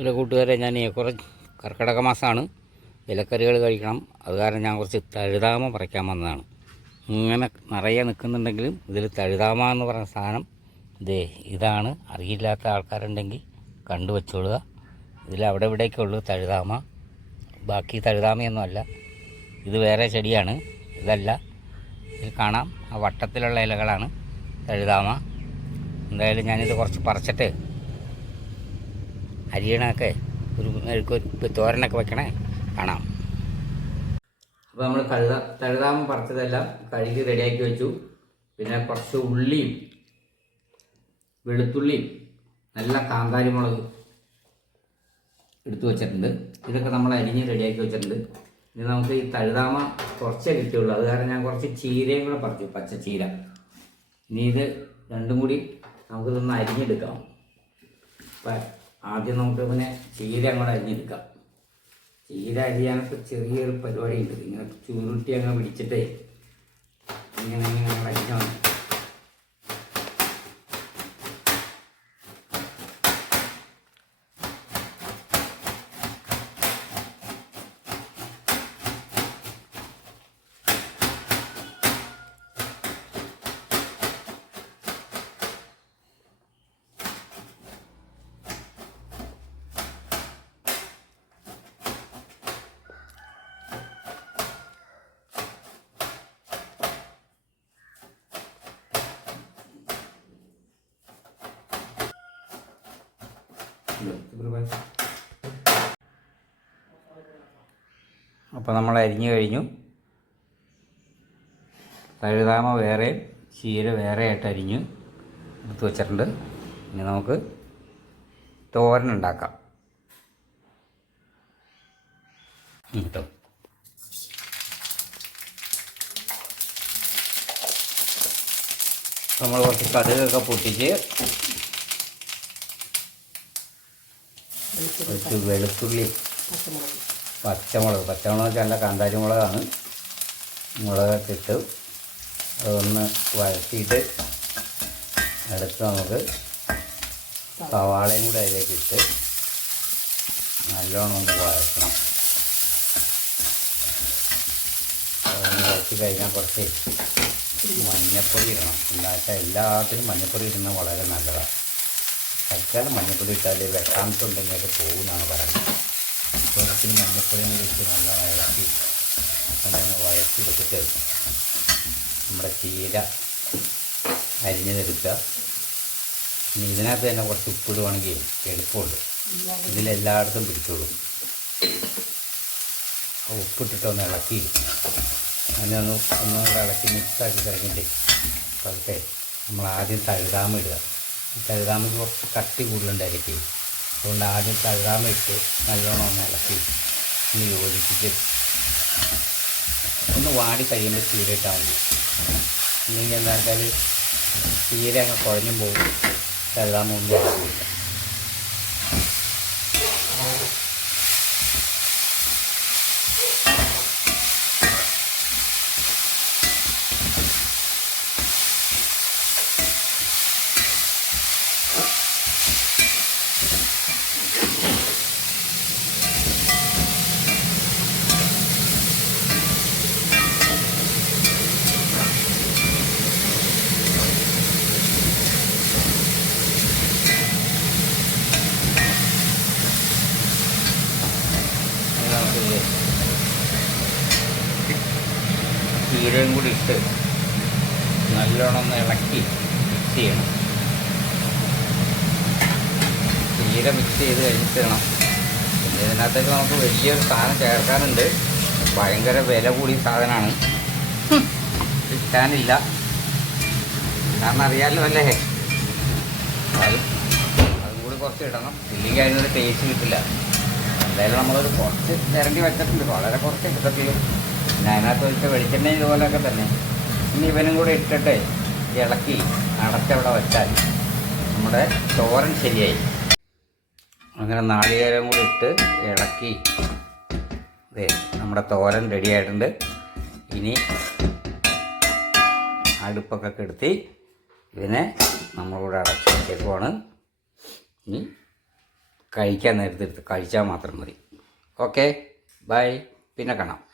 Hello കൂട്ടുകാരെ, ഞാൻ കുറച്ച് കർക്കിടക മാസമാണ്, ഇലക്കറികൾ കഴിക്കണം. അത് കാരണം ഞാൻ കുറച്ച് തഴുതാമ പറിക്കാൻ വന്നതാണ്. ഇങ്ങനെ നിറയെ നിൽക്കുന്നുണ്ടെങ്കിലും ഇതിൽ തഴുതാമ എന്ന് പറയുന്ന സാധനം ഇതാണ്. അറിയില്ലാത്ത ആൾക്കാരുണ്ടെങ്കിൽ കണ്ടു വെച്ചോളുക. ഇതിൽ അവിടെ ഇവിടേക്കേ ഉള്ളൂ തഴുതാമ, ബാക്കി തഴുതാമയൊന്നുമല്ല. ഇത് വേറെ ചെടിയാണ്, ഇതല്ല. ഇതിൽ കാണാം ആ വട്ടത്തിലുള്ള ഇലകളാണ് തഴുതാമ. എന്തായാലും ഞാനിത് കുറച്ച് പറിച്ചിട്ട് അരിയണമൊക്കെ ഒരു തോരനൊക്കെ വെക്കണേ കാണാം. അപ്പോൾ നമ്മൾ തഴുതാമ പറിച്ചതെല്ലാം കഴുകി റെഡിയാക്കി വെച്ചു. പിന്നെ കുറച്ച് ഉള്ളിയും വെളുത്തുള്ളിയും നല്ല കാന്താരി മുളക് എടുത്തു വെച്ചിട്ടുണ്ട്. ഇതൊക്കെ നമ്മൾ അരിഞ്ഞ് റെഡിയാക്കി വെച്ചിട്ടുണ്ട്. ഇനി നമുക്ക് ഈ തഴുതാമ കുറച്ചേ കിട്ടിയുള്ളൂ. അത് കാരണം ഞാൻ കുറച്ച് ചീരയും കൂടെ പറിച്ചു, പച്ച ചീര. ഇനി ഇത് രണ്ടും കൂടി നമുക്കിതൊന്ന് അരിഞ്ഞെടുക്കാം. അപ്പം ആദ്യം നമുക്ക് പിന്നെ ചീര അങ്ങോട്ട് അരിഞ്ഞെടുക്കാം. ചീര അരിയാനൊക്കെ ചെറിയൊരു പരിപാടിയുണ്ട്. ഇങ്ങനെ ചുരുട്ടി അങ്ങ് പിടിച്ചിട്ടേ ഇങ്ങനെ അരിഞ്ഞാൽ മതി. അപ്പോൾ നമ്മൾ അരിഞ്ഞു കഴിഞ്ഞു. തഴുതാമ വേറെ ചീര വേറെ ആയിട്ട് അരിഞ്ഞ് എടുത്ത് വെച്ചിട്ടുണ്ട്. ഇനി നമുക്ക് തോരൻ ഉണ്ടാക്കാം കേട്ടോ. നമ്മൾ കുറച്ച് കടുകൊക്കെ പൊട്ടിച്ച് കുറച്ച് വെളുത്തുള്ളി, പച്ചമുളക് നല്ല കാന്താരി മുളകാണ്. മുളകൊക്കെ ഇട്ട് അതൊന്ന് വഴറ്റിയിട്ട് അടുത്ത് നമുക്ക് സവാളയും കൂടെ അതിലേക്ക് ഇട്ട് നല്ലോണം ഒന്ന് വഴറ്റണം. അതൊന്ന് വഴറ്റി കഴിഞ്ഞാൽ കുറച്ച് മഞ്ഞൾപ്പൊടി ഇടണം. എന്താണെന്ന് എല്ലാത്തിനും മഞ്ഞൾപ്പൊടി ഇടുന്നത് വളരെ നല്ലതാണ്. തൽക്കാലം മഞ്ഞൾപ്പൊടി ഇട്ടാൽ വിഷാംശമുണ്ടെങ്കിൽ അത് പോകുമെന്നാണ് പറയുന്നത്. കുറച്ചിന് മഞ്ഞൾപ്പൊടിയും വെച്ച് നല്ല ഇളക്കി അതൊന്ന് വഴറ്റിയെടുത്തിട്ട് നമ്മുടെ ചീര അരിഞ്ഞതെടുക്കുക. ഇനി ഇതിനകത്ത് തന്നെ കുറച്ച് ഉപ്പിടുവാണെങ്കിൽ എളുപ്പമുണ്ട്. ഇതിലെല്ലായിടത്തും പിടിച്ചോളും. ഉപ്പിട്ടിട്ടൊന്ന് ഇളക്കി അതിനെ ഒന്നുകൂടെ ഇളക്കി മിക്സാക്കി കഴിഞ്ഞിട്ട് പതുക്കെ നമ്മൾ ആദ്യം തഴുതാമ ഇടുക. ഈ തഴുതാമയ്ക്ക് കുറച്ച് കട്ടി കൂടുതലുണ്ടായിരിക്കും. അതുകൊണ്ട് ആദ്യം തഴുതാമ ഇട്ട് നല്ലോണം ഒന്ന് ഇളക്കി ഒന്ന് യോജിപ്പിച്ച് ഒന്ന് വാടി കഴിയുമ്പോൾ ചീര ഇട്ടാൽ മതി. ഇല്ലെങ്കിൽ എന്താ വെച്ചാൽ ചീര അങ്ങ് കുഴഞ്ഞും പോകും, തഴുതാമ ഒന്നും ഇളകില്ല. ചീരയും കൂടി ഇട്ട് നല്ലോണം ഒന്ന് ഇളക്കി മിക്സ് ചെയ്യണം. ചീര മിക്സ് ചെയ്ത് കഴിഞ്ഞിട്ട് വേണം. പിന്നെ ഇതിനകത്തേക്ക് നമുക്ക് വലിയൊരു സാധനം ചേർക്കാനുണ്ട്. ഭയങ്കര വില കൂടിയ സാധനമാണ്, കിട്ടാനില്ല. കാരണം അറിയാമല്ലോ അല്ലേ. അതും കൂടി കുറച്ച് ഇടണം, ഇല്ലെങ്കിൽ അതിനൊരു ടേസ്റ്റ് കിട്ടില്ല. എന്തായാലും നമ്മളൊരു കുറച്ച് നിരണ്ടി വെച്ചിട്ടുണ്ട്, വളരെ കുറച്ച് കിട്ടത്തില്ല. പിന്നെ അതിനകത്ത് വെച്ച വെളിച്ചെണ്ണ ഇതുപോലെയൊക്കെ തന്നെ. ഇനി ഇവനും കൂടെ ഇട്ടിട്ട് ഇളക്കി അടച്ചവിടെ വെച്ചാൽ നമ്മുടെ തോരൻ ശരിയായി. അങ്ങനെ നാളികേരം കൂടി ഇട്ട് ഇളക്കി നമ്മുടെ തോരൻ റെഡി ആയിട്ടുണ്ട്. ഇനി അടുപ്പൊക്കെ കെടുത്തി ഇതിനെ നമ്മളിവിടെ അടച്ച് വെച്ചേക്കുവാണ്. ഇനി കഴിക്കാൻ നേരത്തെ എടുത്ത് കഴിച്ചാൽ മാത്രം മതി. ഓക്കെ, ബൈ, പിന്നെ കാണാം.